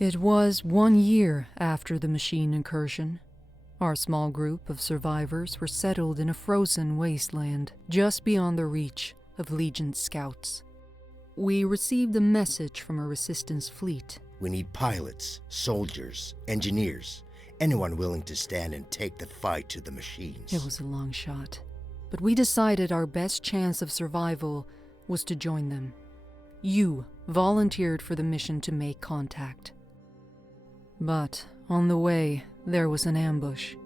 It was 1 year after the machine incursion. Our small group of survivors were settled in a frozen wasteland just beyond the reach of Legion scouts. We received a message from a resistance fleet. We need pilots, soldiers, engineers, anyone willing to stand and take the fight to the machines. It was a long shot, but we decided our best chance of survival was to join them. You volunteered for the mission to make contact. But on the way, there was an ambush.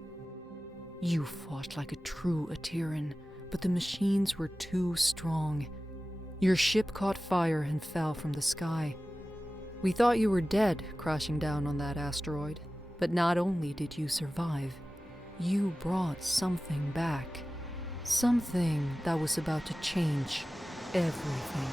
You fought like a true Atiran, but the machines were too strong. Your ship caught fire and fell from the sky. We thought you were dead crashing down on that asteroid, but not only did you survive, you brought something back. Something that was about to change everything.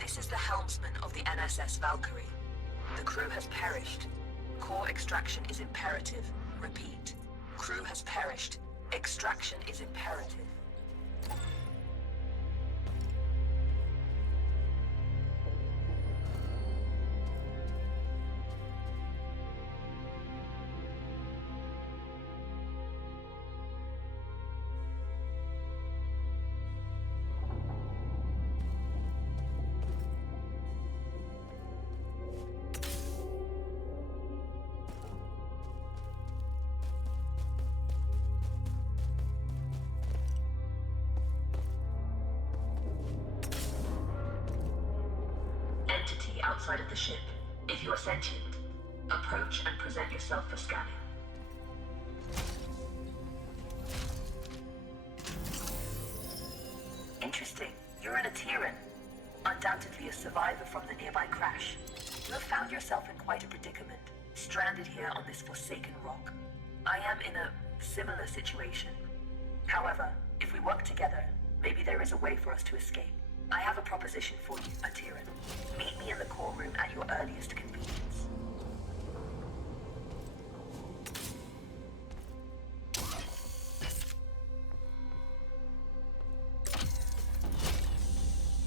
This is the helmsman of the NSS Valkyrie. The crew has perished. Core extraction is imperative. Repeat. Crew has perished. Extraction is imperative. Entity outside of the ship. If you are sentient, approach and present yourself for scanning. Interesting. You're an Atiran. Undoubtedly a survivor from the nearby crash. You have found yourself in quite a predicament, stranded here on this forsaken rock. I am in a similar situation. However, if we work together, maybe there is a way for us to escape. I have a proposition for you, Atiran. Meet me in the core room at your earliest convenience.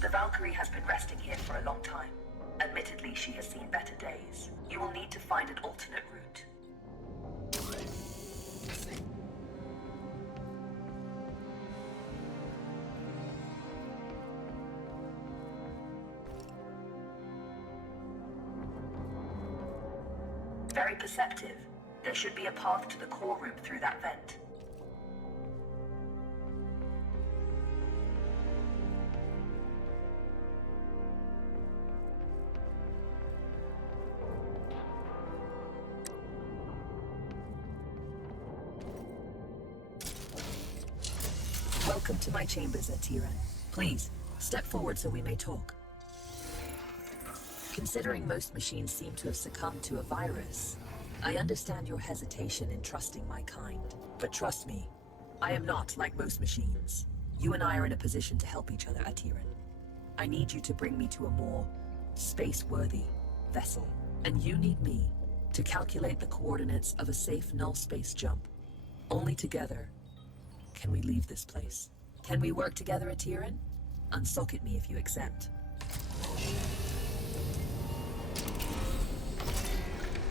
The Valkyrie has been resting here for a long time. Admittedly, she has seen better days. You will need to find an alternate route. Very perceptive. There should be a path to the core room through that vent. Welcome to my chambers, Atiran. Please, step forward so we may talk. Considering most machines seem to have succumbed to a virus, I understand your hesitation in trusting my kind. But trust me, I am not like most machines. You and I are in a position to help each other, Atiran. I need you to bring me to a more space-worthy vessel, and you need me to calculate the coordinates of a safe null space jump. Only together can we leave this place. Can we work together, Atiran? Unsocket me if you accept.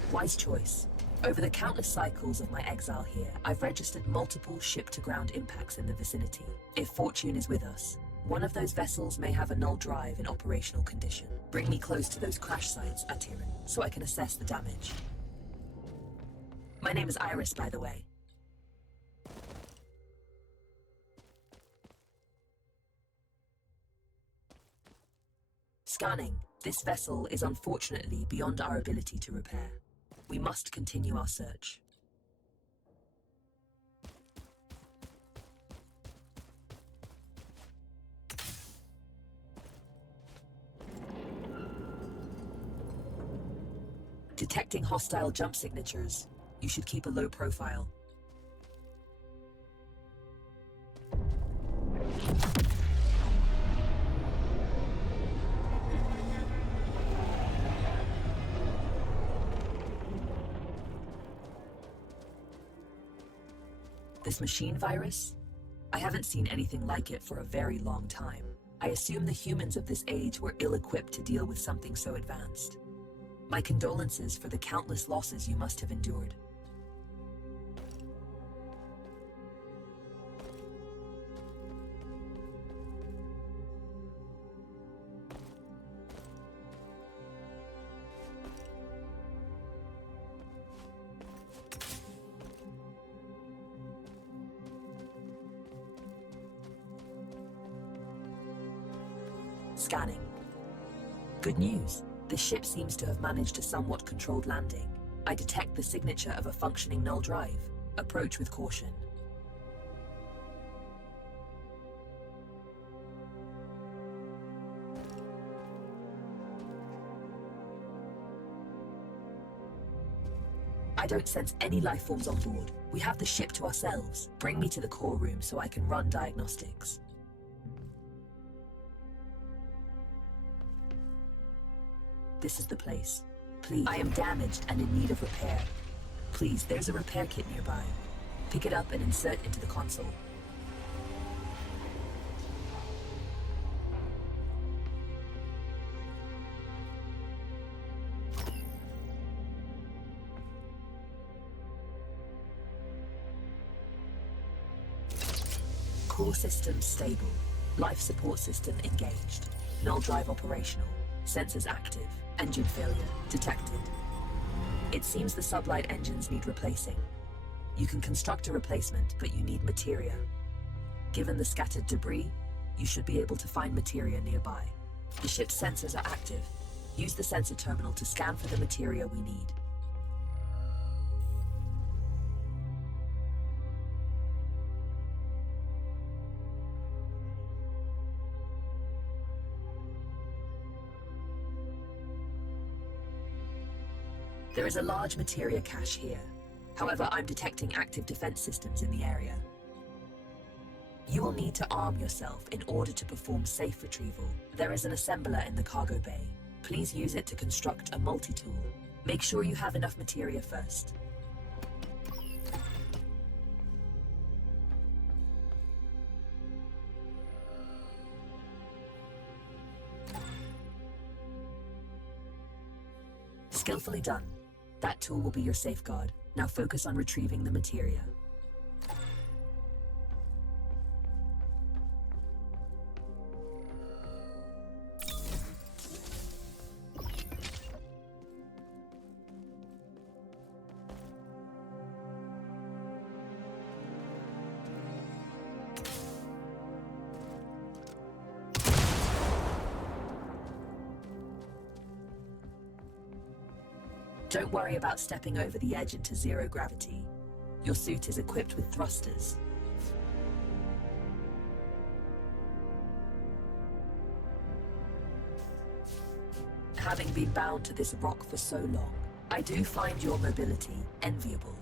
Wise choice. Over the countless cycles of my exile here, I've registered multiple ship-to-ground impacts in the vicinity. If fortune is with us, one of those vessels may have a null drive in operational condition. Bring me close to those crash sites, Atiran, so I can assess the damage. My name is Iris, by the way. Scanning. This vessel is unfortunately beyond our ability to repair. We must continue our search. Detecting hostile jump signatures. You should keep a low profile. This machine virus? I haven't seen anything like it for a very long time. I assume the humans of this age were ill-equipped to deal with something so advanced. My condolences for the countless losses you must have endured. Scanning. Good news. The ship seems to have managed a somewhat controlled landing. I detect the signature of a functioning null drive. Approach with caution. I don't sense any life forms on board. We have the ship to ourselves. Bring me to the core room so I can run diagnostics. This is the place. Please. I am damaged and in need of repair. Please, there's a repair kit nearby. Pick it up and insert into the console. Core systems stable. Life support system engaged. Null drive operational. Sensors active. Engine failure detected. It seems the sublight engines need replacing. You can construct a replacement, but you need materia. Given the scattered debris, you should be able to find materia nearby. The ship's sensors are active. Use the sensor terminal to scan for the materia we need. There is a large materia cache here. However, I'm detecting active defense systems in the area. You will need to arm yourself in order to perform safe retrieval. There is an assembler in the cargo bay. Please use it to construct a multi-tool. Make sure you have enough materia first. Skillfully done. That tool will be your safeguard. Now focus on retrieving the materia. Don't worry about stepping over the edge into zero gravity. Your suit is equipped with thrusters. Having been bound to this rock for so long, I do find your mobility enviable.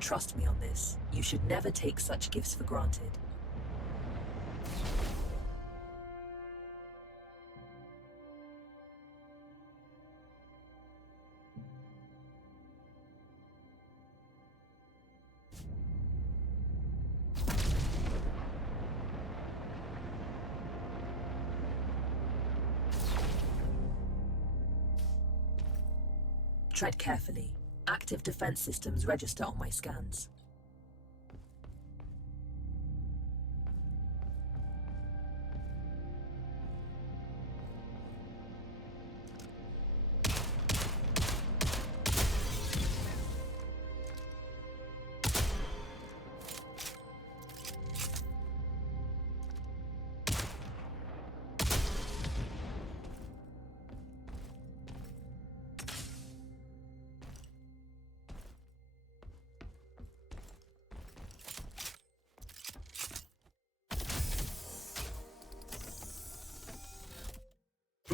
Trust me on this. You should never take such gifts for granted. Tread carefully. Active defense systems register on my scans.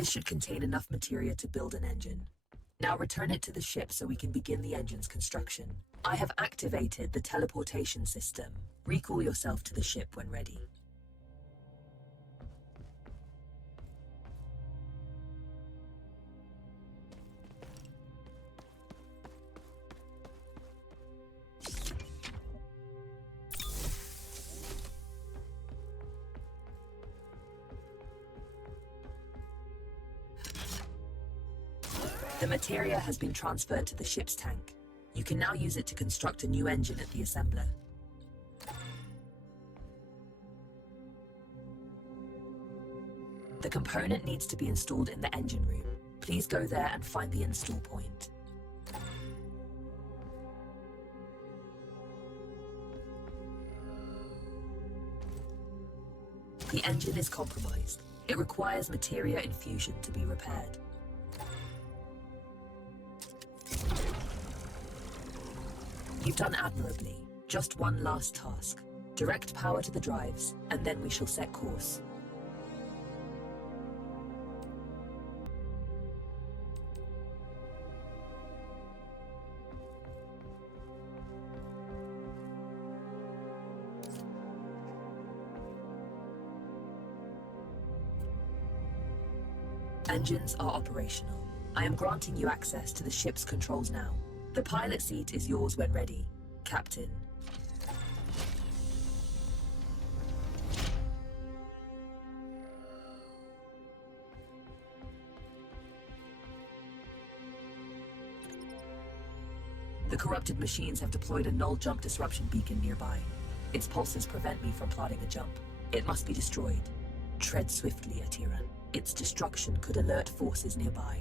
This should contain enough materia to build an engine. Now return it to the ship so we can begin the engine's construction. I have activated the teleportation system. Recall yourself to the ship when ready. The materia has been transferred to the ship's tank. You can now use it to construct a new engine at the assembler. The component needs to be installed in the engine room. Please go there and find the install point. The engine is compromised. It requires materia infusion to be repaired. You've done admirably. Just one last task. Direct power to the drives, and then we shall set course. Engines are operational. I am granting you access to the ship's controls now. The pilot seat is yours when ready, Captain. The corrupted machines have deployed a null jump disruption beacon nearby. Its pulses prevent me from plotting a jump. It must be destroyed. Tread swiftly, Atiran. Its destruction could alert forces nearby.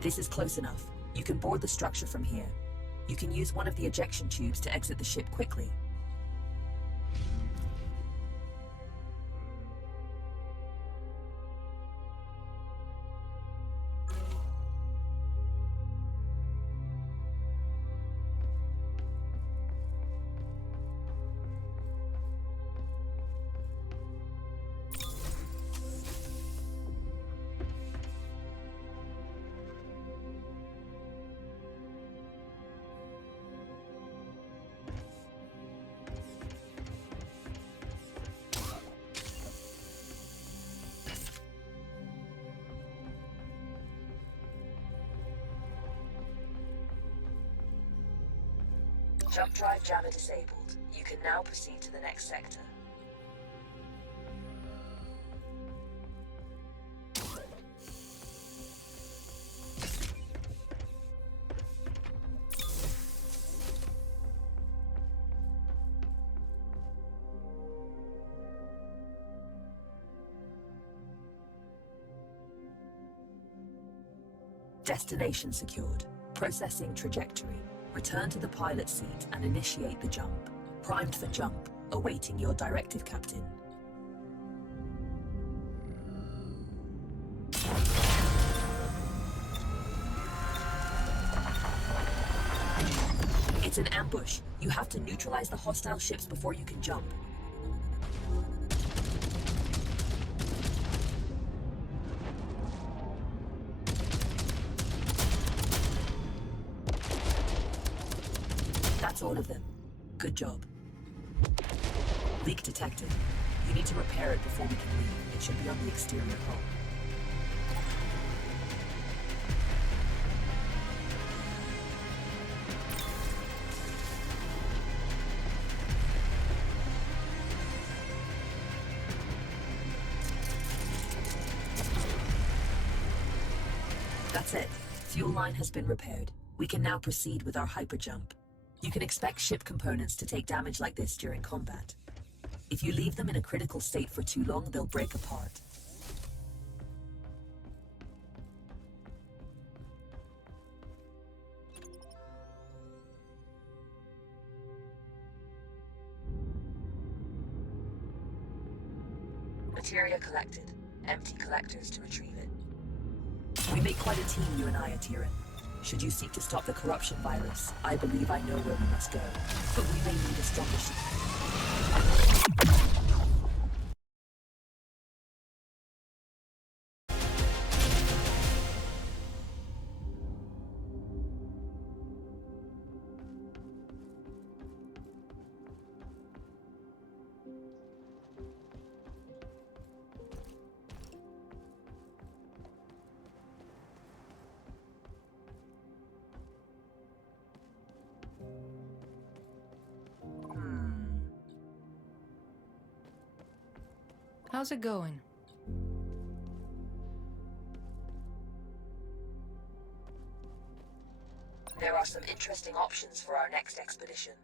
This is close enough. You can board the structure from here. You can use one of the ejection tubes to exit the ship quickly. Jump drive jammer disabled. You can now proceed to the next sector. Destination secured. Processing trajectory. Return to the pilot seat and initiate the jump. Primed for jump, awaiting your directive, Captain. It's an ambush. You have to neutralize the hostile ships before you can jump. That's all of them. Good job. Leak detected. You need to repair it before we can leave. It should be on the exterior hull. That's it. Fuel line has been repaired. We can now proceed with our hyperjump. You can expect ship components to take damage like this during combat. If you leave them in a critical state for too long, they'll break apart. Materia collected. Empty collectors to retrieve it. We make quite a team, you and I, Atiran. Should you seek to stop the corruption virus, I believe I know where we must go. But we may need a strong machine. How's it going? There are some interesting options for our next expedition.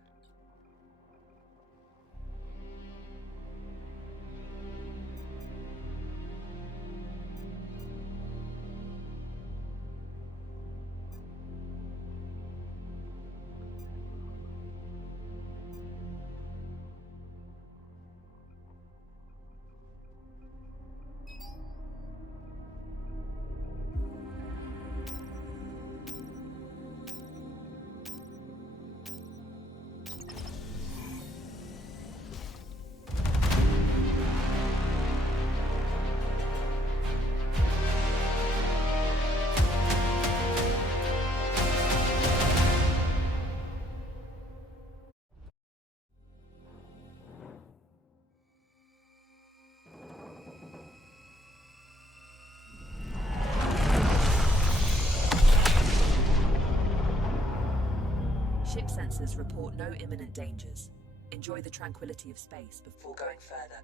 Ship sensors report no imminent dangers. Enjoy the tranquility of space before going further.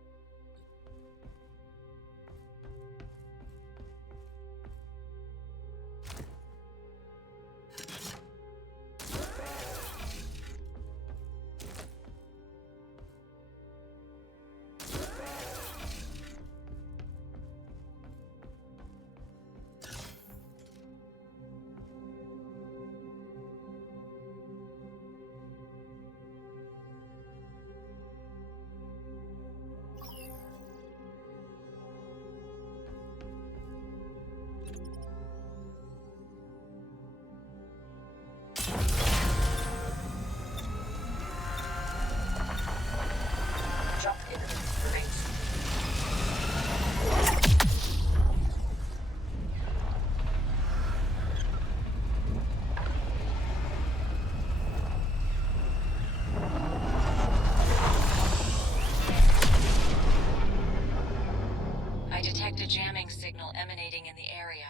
I detect a jamming signal emanating in the area.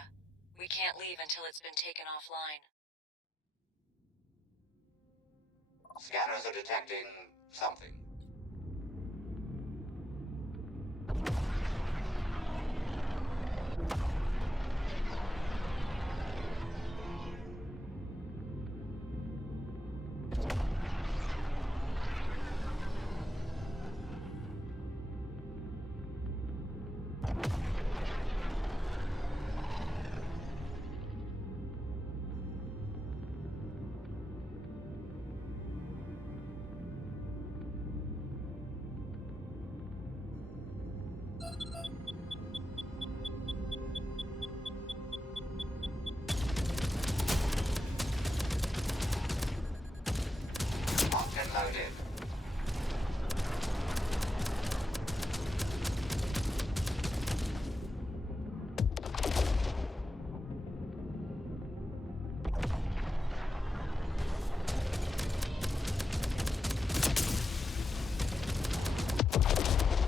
We can't leave until it's been taken offline. Scanners are detecting something. Loaded.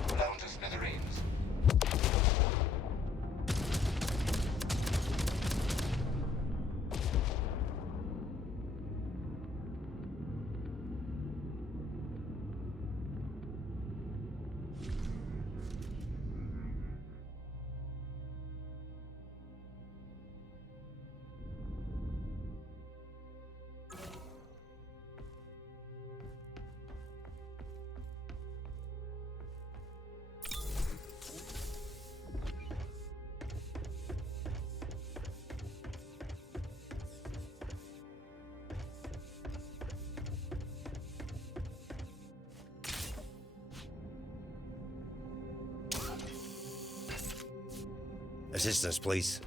Blown to smithereens. Assistance, please.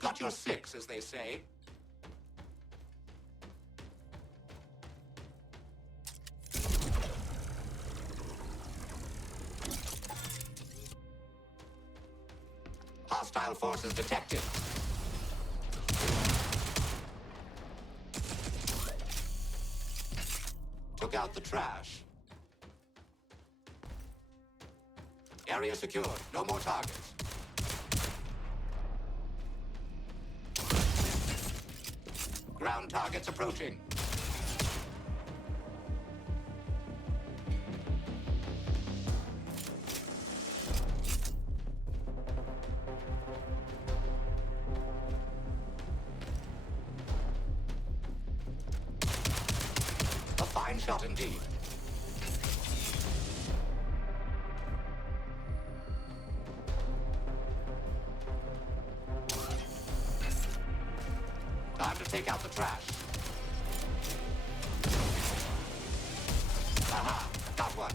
Got your six, as they say. Hostile forces detected. Took out the trash. Area secured. No more targets. Ground targets approaching. A fine shot indeed. Time to take out the trash. Aha! Got one.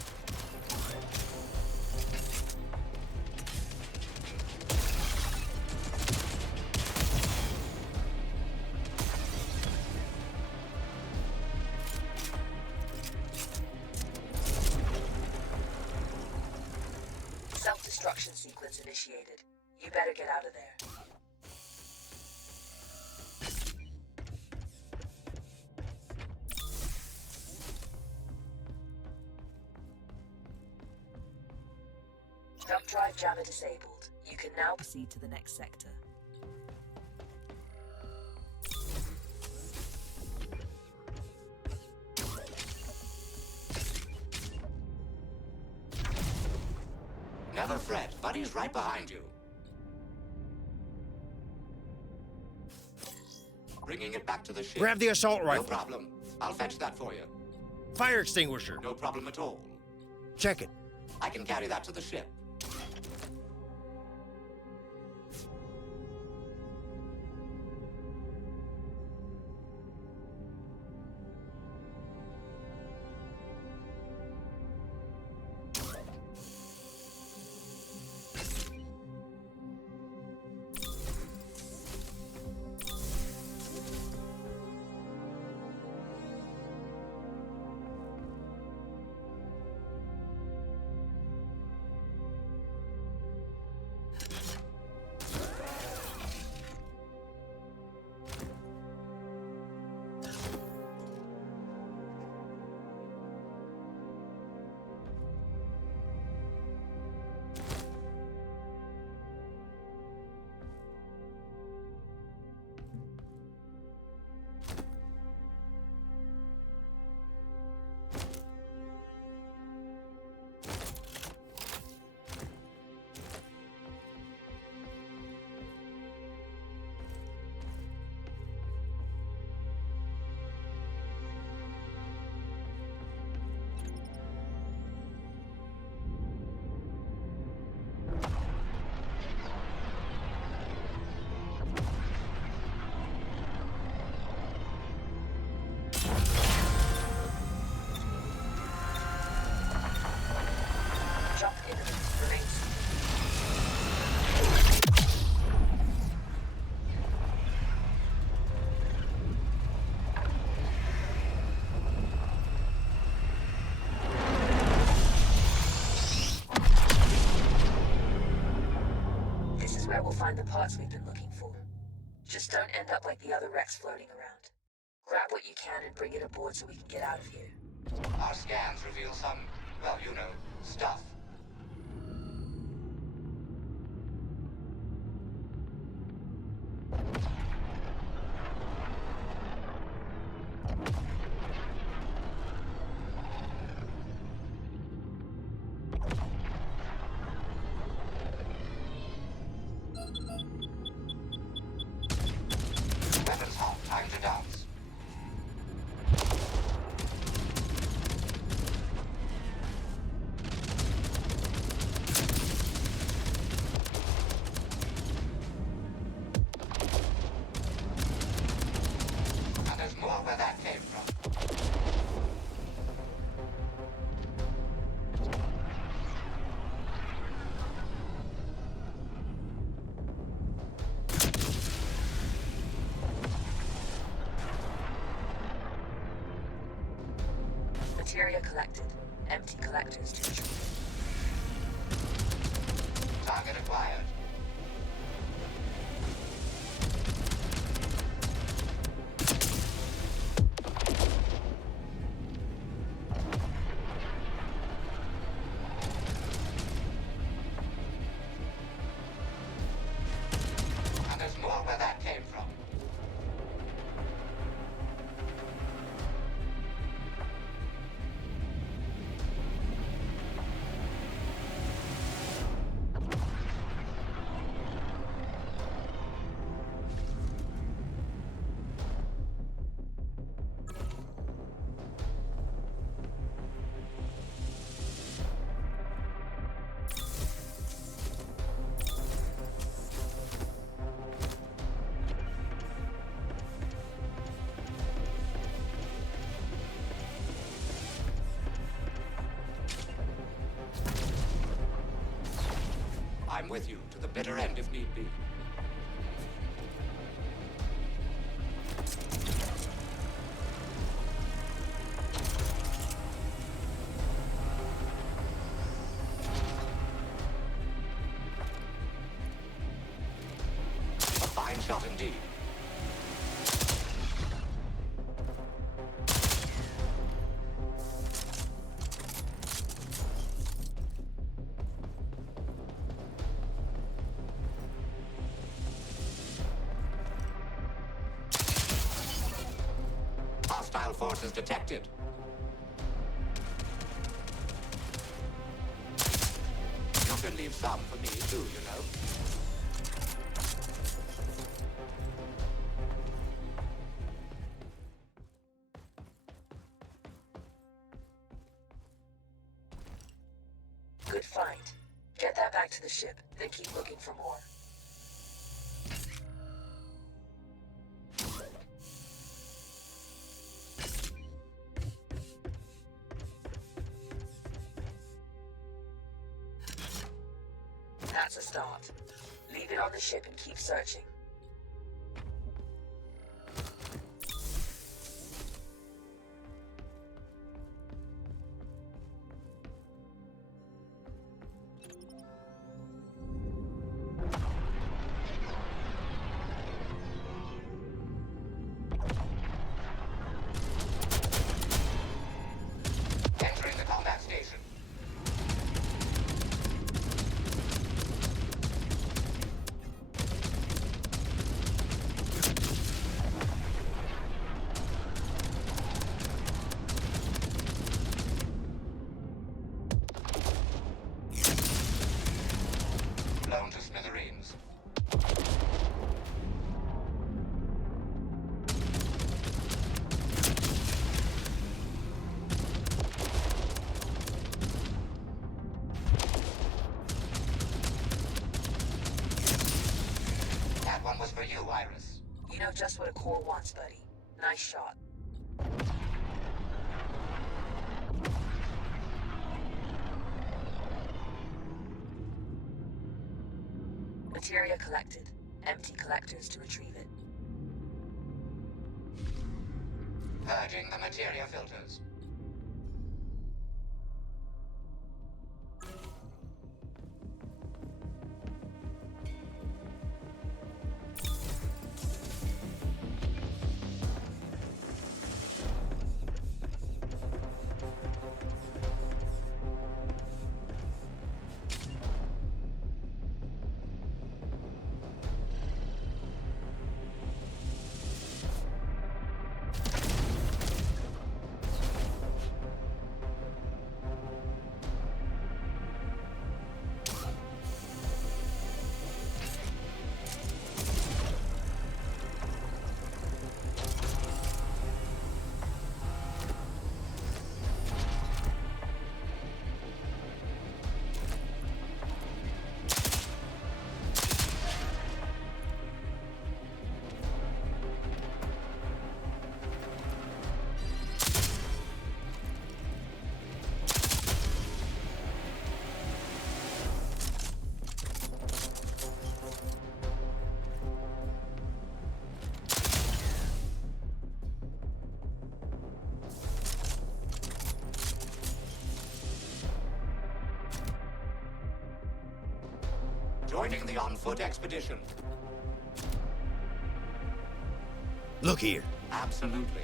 Self-destruction sequence initiated. You better get out of there. Jump drive jammer disabled. You can now proceed to the next sector. Never fret. Buddy's right behind you. Bringing it back to the ship. Grab the assault No rifle. problem. I'll fetch that for you. Fire extinguisher. No problem at all. Check it. I can carry that to the ship. Find the parts we've been looking for. Just don't end up like the other wrecks floating around. Grab what you can and bring it aboard so we can get out of here. Our scans reveal some, well, you know, stuff. Weapons hot, time to dance. And there's more where that came from. Materia collected. Empty collectors to retrieve. Target acquired. And there's more where that came from. I'm with you to the bitter end if need be. A fine shot indeed. Hostile forces detected. You can leave some for me too, you know. Good find. Get that back to the ship, then keep looking for more. That's a start. Leave it on the ship and keep searching. Entering the combat station. Blown to smithereens. That one was for you, Iris. You know just what a core wants, buddy. Nice shot. Materia collected. Empty collectors to retrieve it. Purging the materia filters. joining the on-foot expedition. Look here. Absolutely.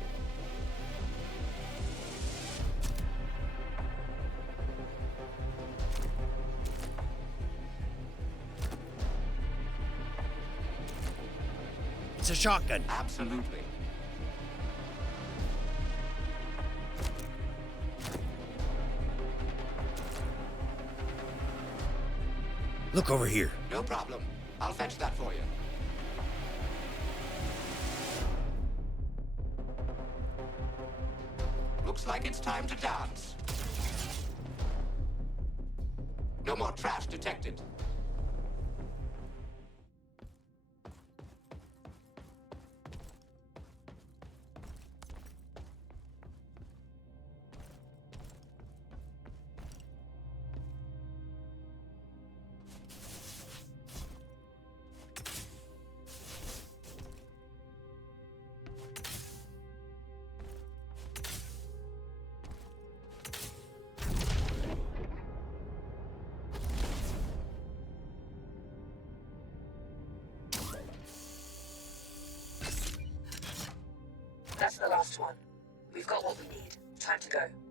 It's a shotgun. Absolutely. Look over here. No problem. I'll fetch that for you. Looks like it's time to dance. No more trash detected. That's the last one. We've got what we need. Time to go.